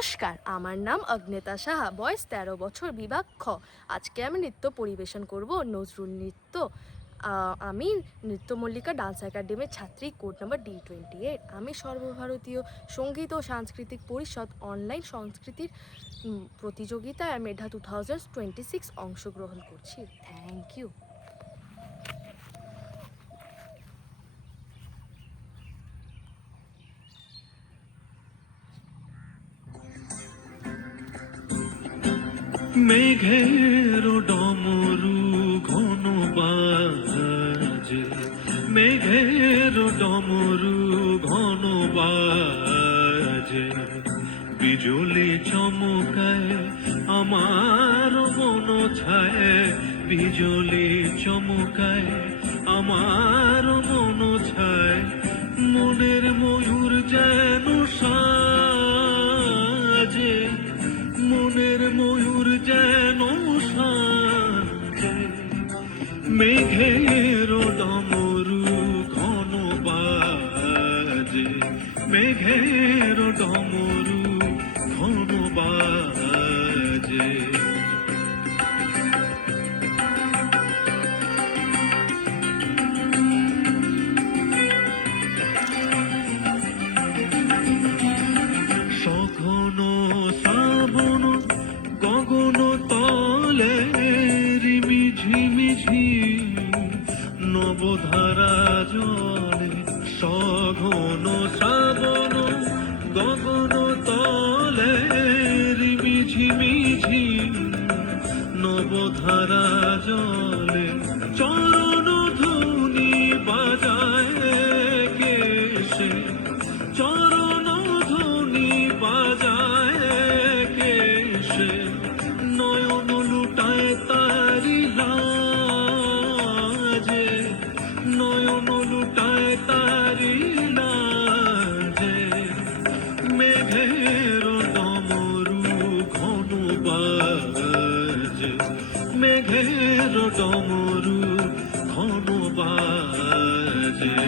নমস্কার, আমার নাম অগ্নেতা সাহা, বয়স 13 বছর, বিভাগ খ। আজকে আমি নৃত্য পরিবেশন করব নজরুল নৃত্য। আমি নৃত্যমল্লিকা ডান্স একাডেমির ছাত্রী, কোড নাম্বার D28। আমি সর্বভারতীয় সঙ্গীত ও সাংস্কৃতিক পরিষদ অনলাইন সংস্কৃতির প্রতিযোগিতায় মেধা 2026 অংশগ্রহণ করছি। Thank you. মেঘের ডমরু ঘন বাজে, মেঘের ডমরু ঘন বাজে, বিজুলি চমকায় আমার মন ছায়, বিজুলি চমকায় আমার মন ছায়, মনের ময়ূর যেন সাজে, মনের ময়ূর যেন সাজে, মেঘের ডমরু ঘন বাজে, মেঘের ডমরু ঘন বাজে। সঘন শ্রাবণ গগন তলে রিমি ঝিমিঝি নবধারা জলে, সঘন শ্রাবণ গগন তলে রিমি ঝিমিঝি নবধারা জলে, চরণ ধুনি বাজায় কেশে, চরণ ধুনি বাজায় কেশে, নয়ন লুটায় তারি লাজে, নয়ন লুটায় তারি লাজে, মেঘের ডমরু ঘন বাজে, মেঘের ডমরু ঘন বাজে।